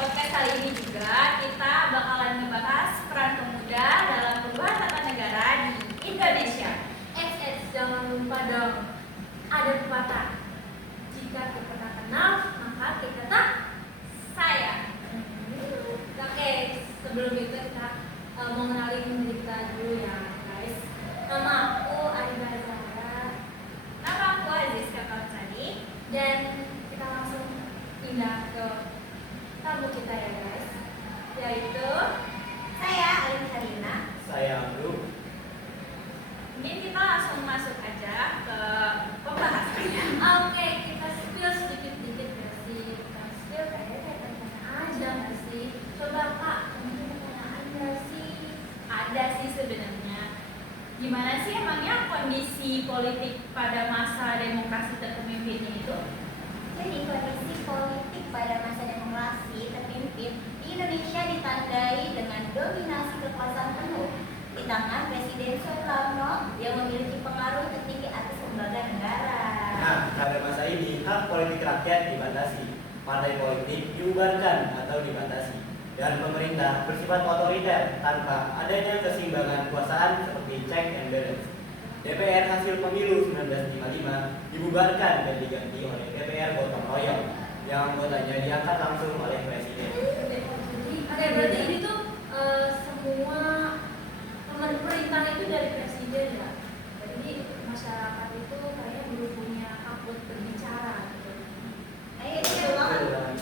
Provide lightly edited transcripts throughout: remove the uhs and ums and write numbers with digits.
podcast kali ini juga kita bakalan ngebahas peran pemuda dalam perubahan tata negara di Indonesia. Jangan lupa dong, ada pepatah. Jika kita tak kenal, maka kita tak Saya. Oke, sebelum itu kita mau kenalin diri kita dulu ya guys. Nama aku Aida Zahra. Nama aku Aziz Kapalsani. Dan kita langsung pindah ke tamu kita ya guys, yaitu Saya Alin Harina. Saya Abdul. Mungkin kita langsung masuk aja ke pembahasannya. Oke, kita spill sedikit-sedikit ya sih. Kita spill kayak pertanyaan aja nggak sih? Coba Kak, mungkin pertanyaan nggak sih? Ada sih sebenarnya. Gimana sih emangnya kondisi politik pada masa demokrasi terpimpin itu? Jadi kondisi politik pada masa demokrasi terpimpin di Indonesia ditandai dengan dominasi kekuasaan penuh di tangan Presiden Soekarno yang memiliki pengaruh tertinggi atas lembaga negara. Nah, pada masa ini hak politik rakyat dibatasi, partai politik dibubarkan atau dibatasi, dan pemerintah bersifat otoriter tanpa adanya keseimbangan kekuasaan seperti check and balance. DPR hasil pemilu 1955 dibubarkan dan diganti oleh DPR gotong royong yang anggotanya diangkat langsung oleh presiden. Oke, berarti ini tuh semua pemerintahan itu dari presiden ya. Jadi masyarakat itu kayaknya belum punya hak buat berbicara gitu. Ayo betul banget.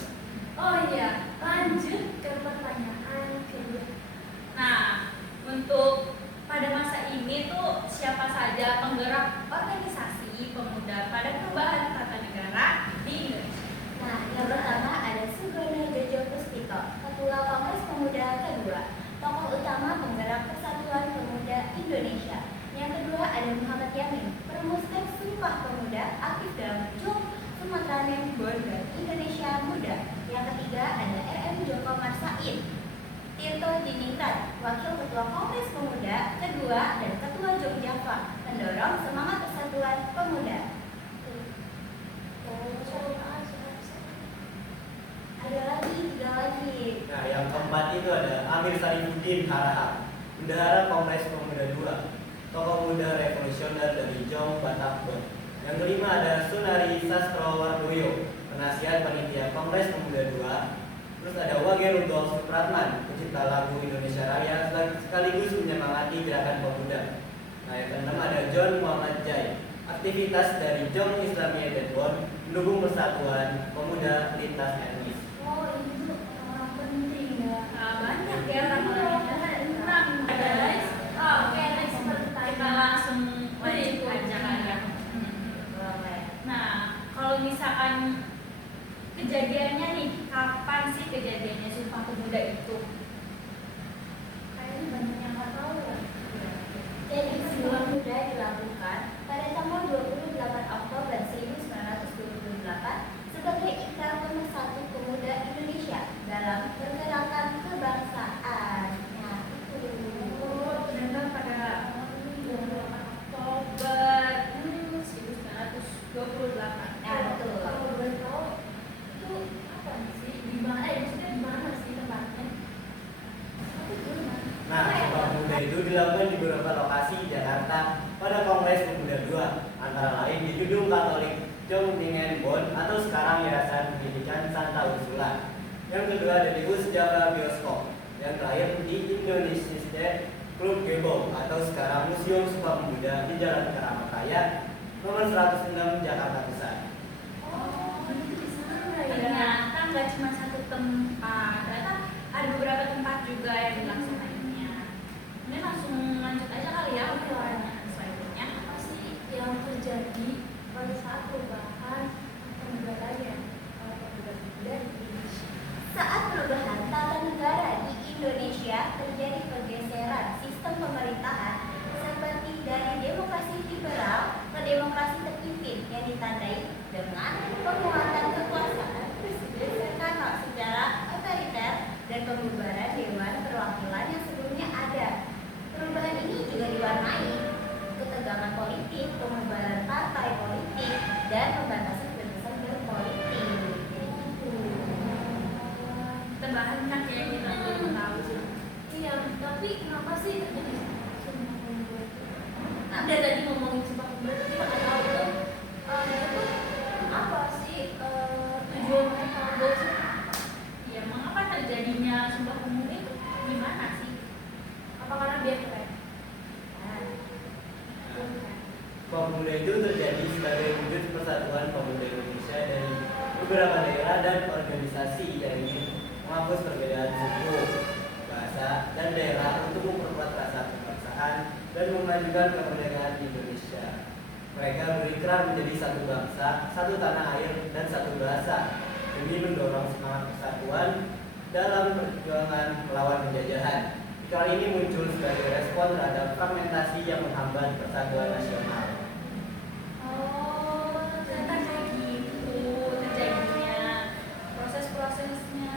Oh iya, lanjut ke pertanyaan kedua. Nah, untuk pada masa ini tuh siapa saja penggerak organisasi pemuda pada perubahan tata negara di Indonesia? Nah, yang pertama ada Sugono Jojo Puspito, Ketua Kongres Pemuda kedua, tokoh utama penggerak Persatuan Pemuda Indonesia. Yang kedua ada Muhammad Yamin, perumuskan Sumpah Pemuda, aktif dalam JOM Sumatera Membon dan Indonesia Muda. Yang ketiga ada RM Joko Marsain, Tirto Diningrat, Wakil Ketua Kongres Pemuda kedua dan Ketua JOM Java, pendorong semangat persatuan pemuda. Ada lagi, tiga lagi. Nah, yang keempat itu ada Amir Sarifuddin Harahap, Bendahara Kongres Pemuda II, tokoh muda revolusioner dari Jong Batavia. Yang kelima ada Sunari Sastrowardoyo, penasihat panitia Kongres Pemuda II. Terus ada Wage Rudolf Supratman, pencipta lagu Indonesia Raya sekaligus menyemangati gerakan pemuda. Nah, yang keenam ada John Muhammad Jai, aktivitas dari Jong Islamiyah Debon, mendukung persatuan pemuda lintas etnis. Oh, ini tuh orang penting ya. Banyak ya orang-orangnya. Enam guys. Oke, next kita langsung lanjut aja kan ya. Nah, kalau misalkan kejadiannya nih, kapan sih kejadiannya Sumpah Pemuda itu? Kayaknya banyak yang nggak tahu ya. Jadi Sumpah Pemuda dilakukan pada tanggal 28 Oktober 1928 sebagai ikrar pemersatu pemuda Indonesia dalam pergerakan kebangsaan. Nah, itu. Ternyata pada 28 Oktober 1928. Nah, betul. Kalau boleh tahu itu apa sih? Di mana? Maksudnya di mana sih tempatnya? Itu gimana? Nah, Sumpah Pemuda itu dilakukan di beberapa lokasi di Jakarta pada Kongres Pemuda II, antara lain di Gedung Katolik Jongdingen-Bon atau sekarang Yayasan Pendidikan Santa Ursula. Yang kedua ada di Java Bioskop. Yang terakhir di Indonesia Klub Gebong atau sekarang Museum Sumpah Pemuda di Jalan Keramat Raya nomor 106 Jakarta Pusat. Oh, itu di sana ya. Ternyata nggak cuma satu tempat, ternyata ada beberapa tempat juga yang dilaksanainnya. Ini langsung lanjut aja kali ya ke pertanyaan selanjutnya. Apa sih yang terjadi pada saat perubahan tata negara ya? Pemuda di Indonesia. Saat perubahan tata negara di Indonesia terjadi pergeseran sistem pemerintahan seperti dari demokrasi liberal ke demokrasi terpimpin yang ditandai dengan penguatan kekuasaan Presiden Soekarno secara otoriter dan pembubaran Dewan Perwakilan yang sebelumnya ada. Perubahan ini juga diwarnai ketegangan politik, pembubaran partai politik, dan pembatasan kebebasan berpolitik. Jadi itu. beberapa daerah dan organisasi yang ingin menghapus perbedaan suku, bahasa, dan daerah untuk memperkuat rasa kebangsaan dan memajukan kemerdekaan Indonesia. Mereka berikrar menjadi satu bangsa, satu tanah air, dan satu bahasa demi mendorong semangat persatuan dalam perjuangan melawan penjajahan. Kali ini muncul sebagai respon terhadap fragmentasi yang menghambat persatuan nasional. Oh, ternyata kayak gitu terjadinya proses-prosesnya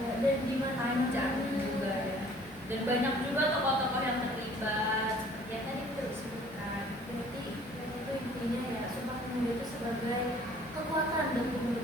dan di mana panjang juga ya. Dan banyak juga tokoh-tokoh yang terlibat seperti yang tadi kita disebutkan. Berarti itu intinya ya Sumpah Pemuda itu sebagai kekuatan dan pemuda